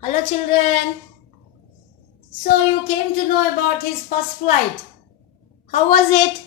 Hello children. So you came to know about his first flight. How was it?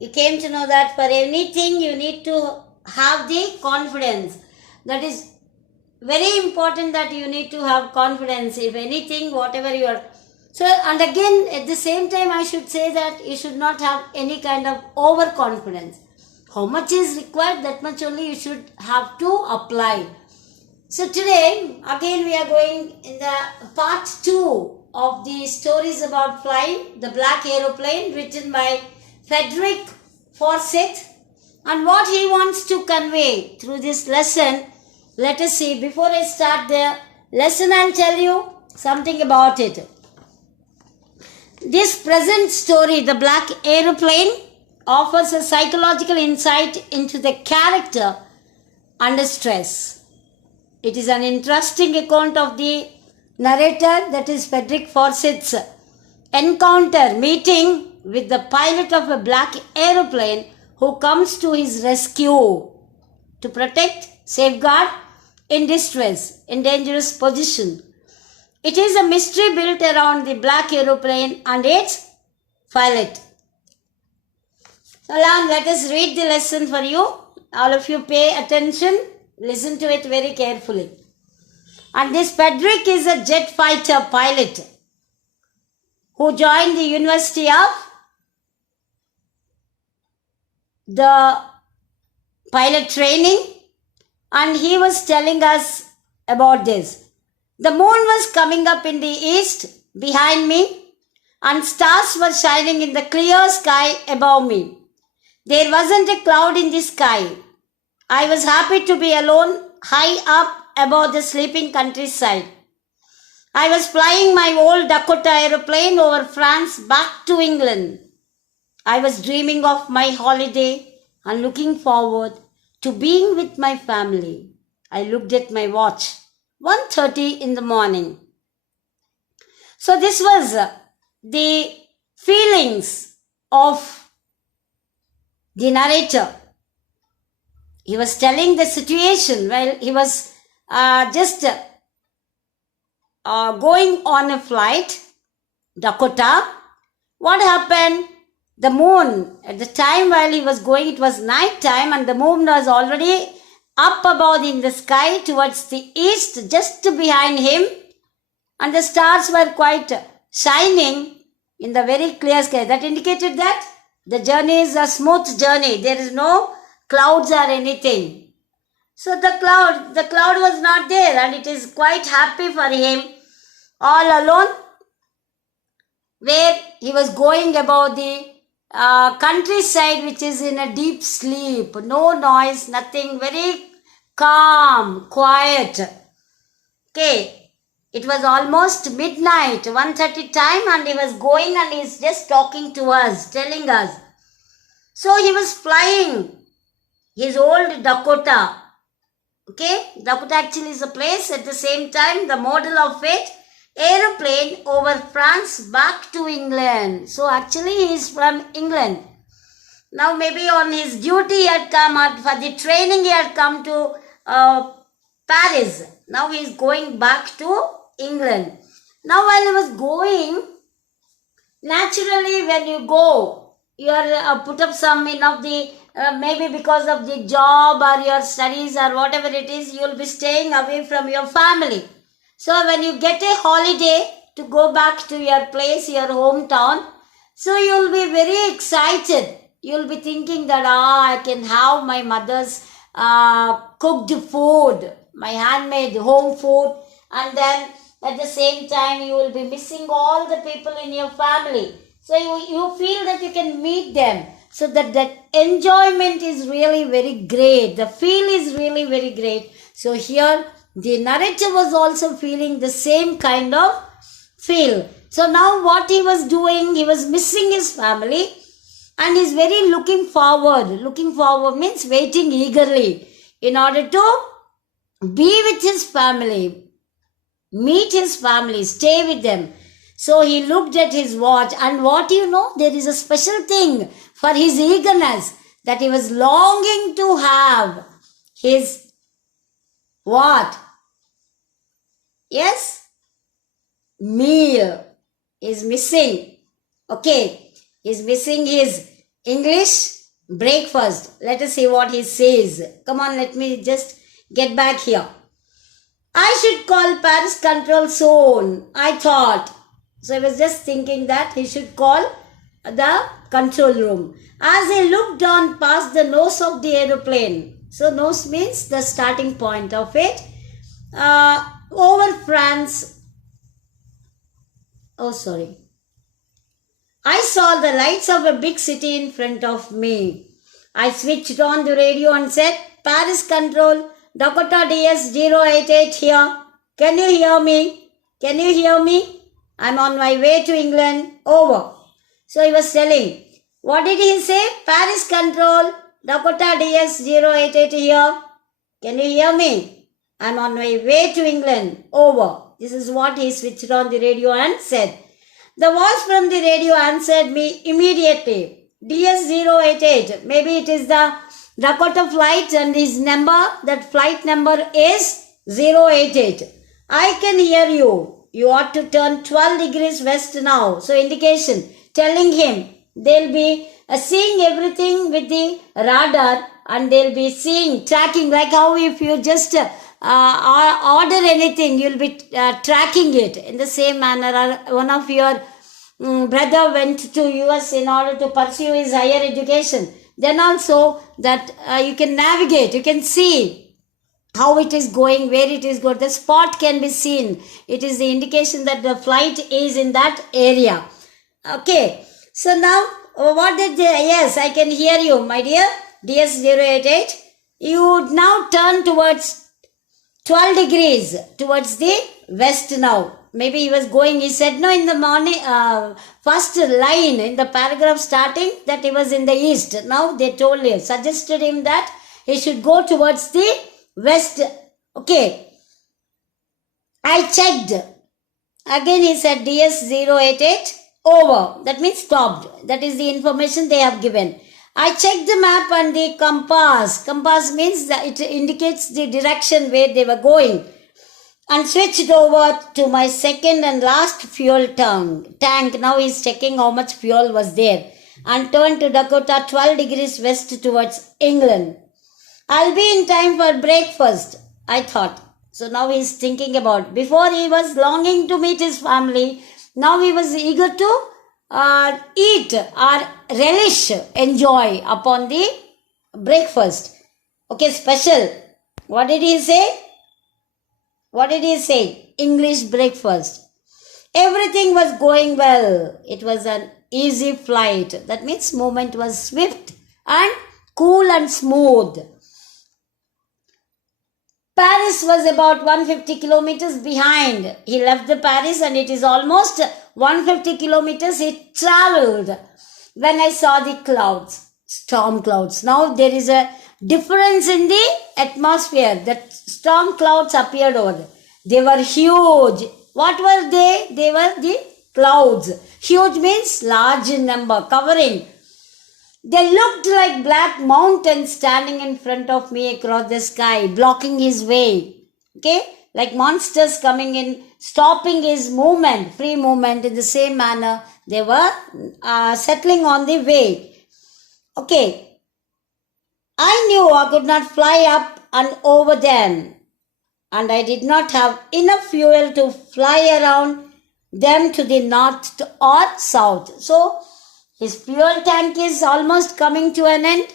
You came to know that for anything you need to have the confidence. That is very important, that you need to have confidence if anything, whatever you are. So, and again at the same time I should say that you should not have any kind of overconfidence. How much is required, that much only you should have to apply. So today again we are going in the part 2 of the stories about flying, the Black Aeroplane, written by Frederick Forsyth, and what he wants to convey through this lesson. Let us see. Before I start the lesson, I'll tell you something about it. This present story, The Black Aeroplane, offers a psychological insight into the character under stress. It is an interesting account of the narrator, that is Frederick Forsyth's encounter, meeting with the pilot of a black aeroplane who comes to his rescue to protect, safeguard, in distress, in dangerous position. It is a mystery built around the black aeroplane and its pilot. So now let us read the lesson for you. All of you pay attention. Listen to it very carefully. And this Frederick is a jet fighter pilot who joined the University of the pilot training, and he was telling us about this. The moon was coming up in the east behind me, and stars were shining in the clear sky above me. There wasn't a cloud in the sky. I was happy to be alone, high up above the sleeping countryside. I was flying my old Dakota aeroplane over France back to England. I was dreaming of my holiday and looking forward to being with my family. I looked at my watch, 1:30 in the morning. So this was the feelings of the narrator. He was telling the situation while he was just going on a flight, Dakota. What happened? The moon, at the time while he was going, it was night time, and the moon was already up above in the sky towards the east, just behind him, and the stars were quite shining in the very clear sky. That indicated that the journey is a smooth journey. There is no clouds or anything. So the cloud was not there, and it is quite happy for him all alone, where he was going about the countryside, which is in a deep sleep. No noise, nothing, very calm, quiet. Okay, it was almost midnight, 1:30 time, and he was going and he's just talking to us, telling us. So he was flying his old Dakota. Okay, Dakota actually is a place, at the same time the model of it, aeroplane over France back to England. So actually he is from England. Now maybe on his duty he had come, or for the training he had come to Paris. Now he is going back to England. Now while he was going, naturally when you go, you are put up some of the maybe because of the job or your studies or whatever it is, you will be staying away from your family. So when you get a holiday to go back to your place, your hometown, so you will be very excited. You will be thinking that I can have my mother's cooked food, my handmade home food, and then at the same time you will be missing all the people in your family. So you feel that you can meet them. So that enjoyment is really very great. The feel is really very great. So here the narrator was also feeling the same kind of feel. So now what he was doing, he was missing his family, and he's very looking forward. Looking forward means waiting eagerly in order to be with his family, meet his family, stay with them. So he looked at his watch, and what you know, there is a special thing for his eagerness, that he was longing to have his what? Yes, meal is missing. Okay, he's missing his English breakfast. Let us see what he says. Come on, let me just get back here. I should call Paris control soon, I thought. So I was just thinking that he should call the control room. As he looked down past the nose of the aeroplane. So nose means the starting point of it. Over France. Oh, sorry. I saw the lights of a big city in front of me. I switched on the radio and said, Paris control, Dakota DS-088 here. Can you hear me? Can you hear me? I'm on my way to England. Over. So he was telling. What did he say? Paris control, Dakota DS-088 here. Can you hear me? I'm on my way to England. Over. This is what he switched on the radio and said. The voice from the radio answered me immediately. DS-088. Maybe it is the Dakota flight and his number, that flight number is 088. I can hear you. You ought to turn 12 degrees west now. So indication telling him they'll be seeing everything with the radar and they'll be seeing, tracking, like how if you just order anything, you'll be tracking it in the same manner. One of your brother went to US in order to pursue his higher education. Then also that you can navigate, you can see how it is going, where it is going. The spot can be seen. It is the indication that the flight is in that area. Okay. So now, what did yes, I can hear you, my dear. DS-088. You now turn towards 12 degrees towards the west now. Maybe he was going, he said no in the morning, first line in the paragraph starting that he was in the east. Now they told him, suggested him that he should go towards the west. Okay. I checked. Again he said DS-088 over. That means stopped. That is the information they have given. I checked the map and the compass. Compass means that it indicates the direction where they were going. And switched over to my second and last fuel tank. Now he's checking how much fuel was there. And turned to Dakota 12 degrees west towards England. I'll be in time for breakfast, I thought. So now he's thinking about. Before he was longing to meet his family. Now he was eager to eat or relish, enjoy upon the breakfast. Okay, special. What did he say? What did he say? English breakfast. Everything was going well. It was an easy flight. That means movement was swift and cool and smooth. Paris was about 150 kilometers behind. He left the Paris and it is almost 150 kilometers he traveled when I saw the clouds, storm clouds. Now there is a difference in the atmosphere. That storm clouds appeared over there. They were huge. What were they? They were the clouds. Huge means large in number, covering. They looked like black mountains standing in front of me across the sky, blocking his way. Okay? Like monsters coming in, stopping his movement, free movement. In the same manner, they were settling on the way. Okay. I knew I could not fly up and over them. And I did not have enough fuel to fly around them to the north or south. So, his fuel tank is almost coming to an end.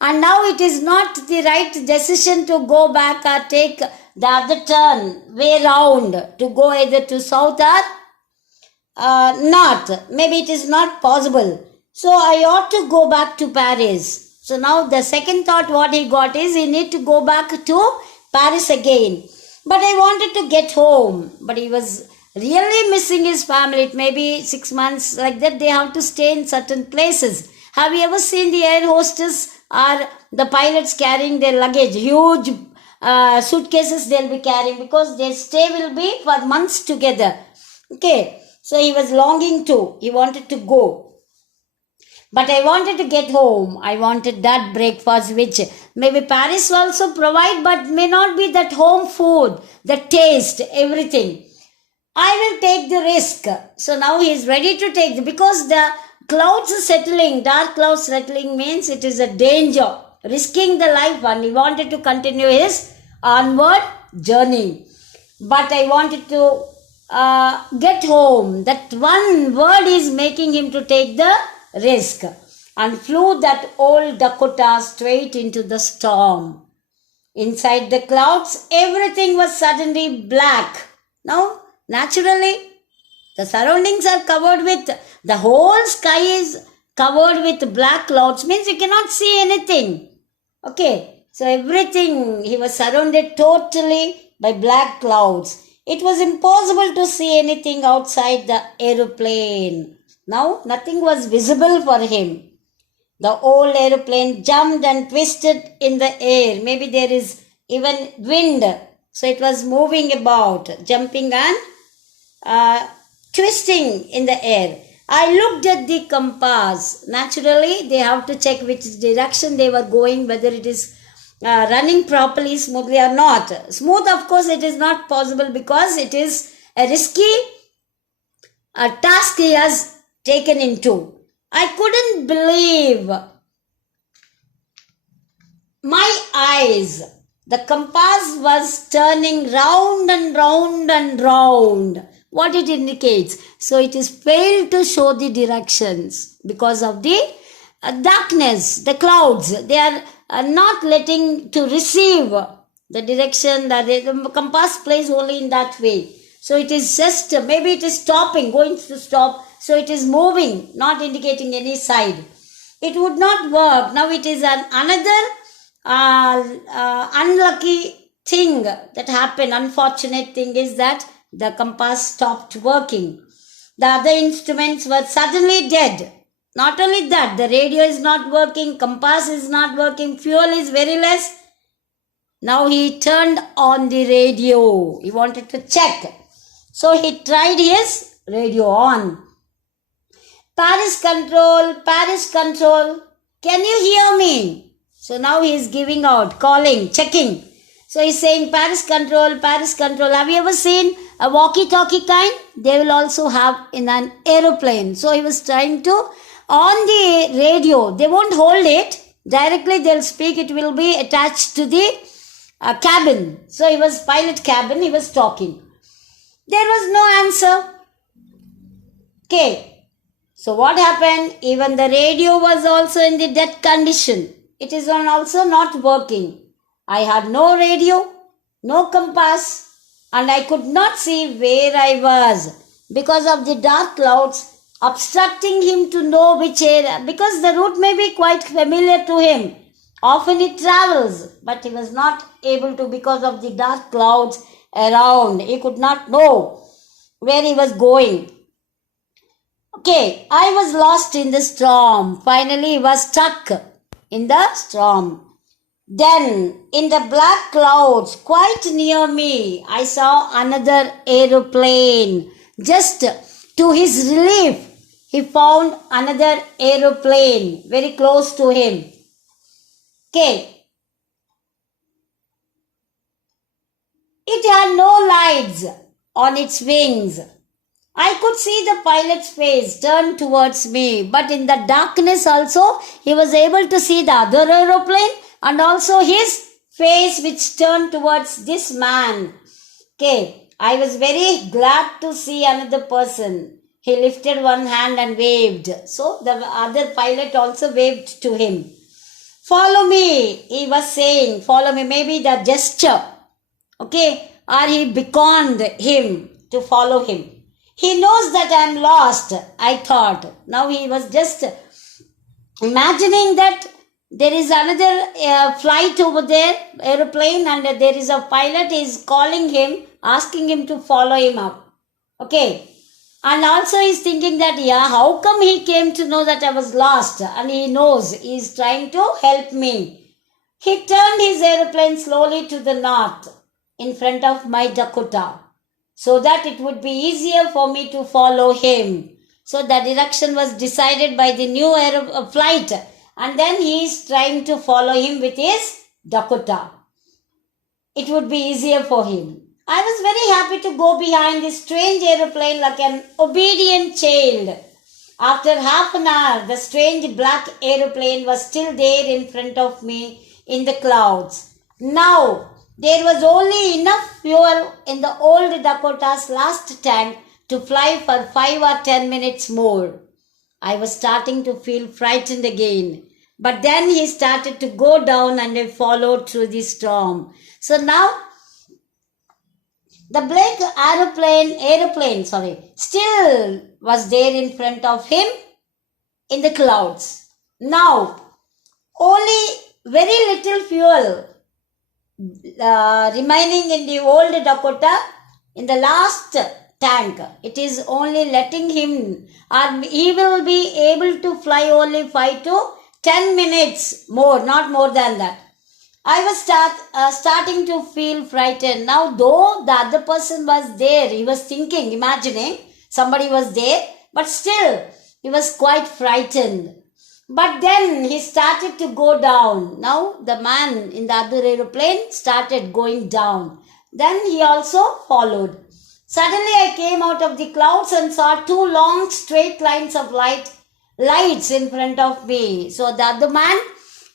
And now it is not the right decision to go back or take the other turn, way round, to go either to south or north. Maybe it is not possible. So I ought to go back to Paris. So now the second thought what he got is he need to go back to Paris again. But I wanted to get home. But he was really missing his family. It may be 6 months like that. They have to stay in certain places. Have you ever seen the air hostess or the pilots carrying their luggage? Huge suitcases they'll be carrying because their stay will be for months together. Okay. So he was longing to. He wanted to go. But I wanted to get home. I wanted that breakfast, which maybe Paris also provide, but may not be that home food, the taste, everything. I will take the risk. So now he is ready to take because the clouds are settling, dark clouds settling means it is a danger, risking the life one. He wanted to continue his onward journey. But I wanted to get home. That one word is making him to take the risk and flew that old Dakota straight into the storm. Inside the clouds, everything was suddenly black. Now, naturally, the surroundings are covered with, the whole sky is covered with black clouds, means you cannot see anything. Okay, so everything, he was surrounded totally by black clouds. It was impossible to see anything outside the aeroplane. Now, nothing was visible for him. The old aeroplane jumped and twisted in the air. Maybe there is even wind. So it was moving about, jumping and twisting in the air. I looked at the compass. Naturally, they have to check which direction they were going, whether it is running properly, smoothly or not. Smooth, of course, it is not possible because it is a risky task he has taken into. I couldn't believe my eyes. The compass was turning round and round and round. What it indicates? So it is failed to show the directions because of the darkness, the clouds. They are not letting to receive the direction that the compass plays only in that way. So it is just, maybe it is stopping, going to stop. So it is moving, not indicating any side. It would not work. Now it is another unlucky thing that happened. Unfortunate thing is that the compass stopped working. The other instruments were suddenly dead. Not only that, the radio is not working, compass is not working, fuel is very less. Now he turned on the radio. He wanted to check. So he tried his radio on. Paris control, can you hear me? So now he is giving out, calling, checking. So he's saying Paris control. Have you ever seen a walkie-talkie kind? They will also have in an aeroplane. So he was trying to, on the radio, they won't hold it. Directly they'll speak, it will be attached to the cabin. So he was pilot cabin, he was talking. There was no answer. Okay. So what happened? Even the radio was also in the dead condition. It is also not working. I had no radio, no compass, and I could not see where I was because of the dark clouds obstructing him to know which area, because the route may be quite familiar to him. Often he travels, but he was not able to because of the dark clouds around. He could not know where he was going. Okay, I was lost in the storm. Finally, he was stuck in the storm. Then, in the black clouds, quite near me, I saw another aeroplane. Just to his relief, he found another aeroplane very close to him. Okay. It had no lights on its wings. I could see the pilot's face turned towards me, but in the darkness also, he was able to see the other aeroplane and also his face which turned towards this man. Okay, I was very glad to see another person. He lifted one hand and waved. So the other pilot also waved to him. Follow me, he was saying. Follow me, maybe the gesture. Okay, or he beckoned him to follow him. He knows that I am lost, I thought. Now he was just imagining that there is another flight over there, aeroplane, and there is a pilot is calling him, asking him to follow him up. Okay. And also he's thinking that, how come he came to know that I was lost? And he knows he is trying to help me. He turned his aeroplane slowly to the north in front of my Dakota, so that it would be easier for me to follow him. So the direction was decided by the new flight, and then he is trying to follow him with his Dakota. It would be easier for him. I was very happy to go behind this strange aeroplane like an obedient child. After half an hour, the strange black aeroplane was still there in front of me in the clouds. Now, there was only enough fuel in the old Dakota's last tank to fly for 5 or 10 minutes more. I was starting to feel frightened again. But then he started to go down and I followed through the storm. So now the black aeroplane, still was there in front of him in the clouds. Now, only very little fuel remaining in the old Dakota in the last tank. It is only letting him, or he will be able to fly only 5 to 10 minutes more, not more than that. I was starting to feel frightened. Now, though the other person was there, he was thinking, imagining somebody was there, but still he was quite frightened. But then he started to go down. Now, the man in the other aeroplane started going down. Then he also followed. Suddenly, I came out of the clouds and saw 2 long straight lines of lights in front of me. So the other man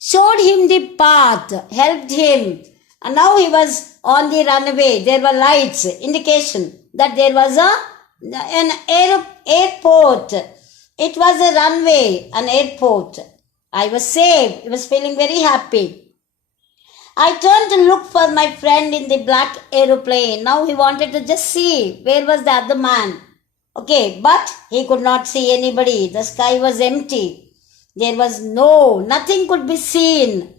showed him the path, helped him, and now he was on the runway. There were lights, indication that there was an airport. It was a runway, an airport. I was saved. I was feeling very happy. I turned to look for my friend in the black aeroplane. Now he wanted to just see where was the other man. Okay, but he could not see anybody. The sky was empty. There was nothing could be seen.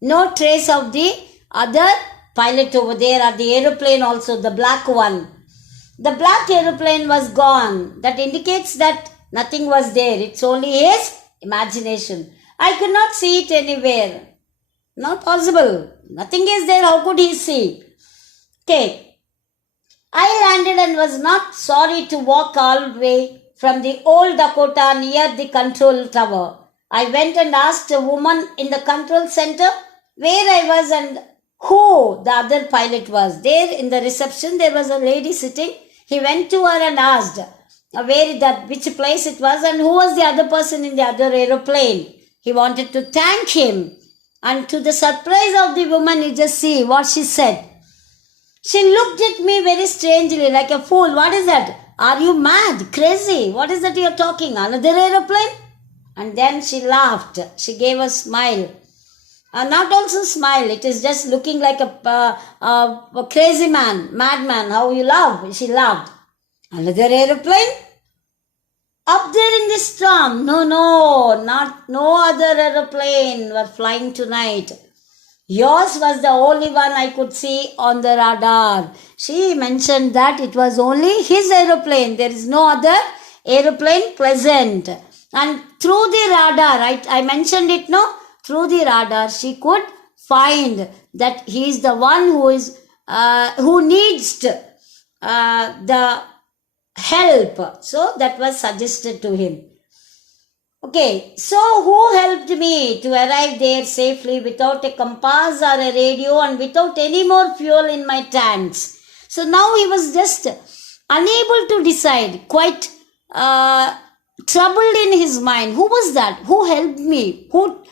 No trace of the other pilot over there, or the aeroplane also, the black one. The black aeroplane was gone. That indicates that nothing was there. It's only his imagination. I could not see it anywhere. Not possible. Nothing is there. How could he see? Okay. I landed and was not sorry to walk all the way from the old Dakota near the control tower. I went and asked a woman in the control center where I was and who the other pilot was. There in the reception, there was a lady sitting. He went to her and asked which place it was and who was the other person in the other aeroplane. He wanted to thank him. And to the surprise of the woman, you just see what she said. She looked at me very strangely like a fool. What is that? Are you mad? Crazy? What is that you're talking? Another aeroplane? And then she laughed. She gave a smile. Not also smile. It is just looking like a crazy man, madman. How you laugh? She laughed. Another aeroplane? Up there in the storm. No other aeroplane was flying tonight. Yours was the only one I could see on the radar. She mentioned that it was only his aeroplane. There is no other aeroplane present. And through the radar, I mentioned it, no? Through the radar, she could find that he is the one who needs the help. So that was suggested to him. Okay, so who helped me to arrive there safely without a compass or a radio and without any more fuel in my tanks? So now he was just unable to decide, quite troubled in his mind. Who was that? Who helped me? Who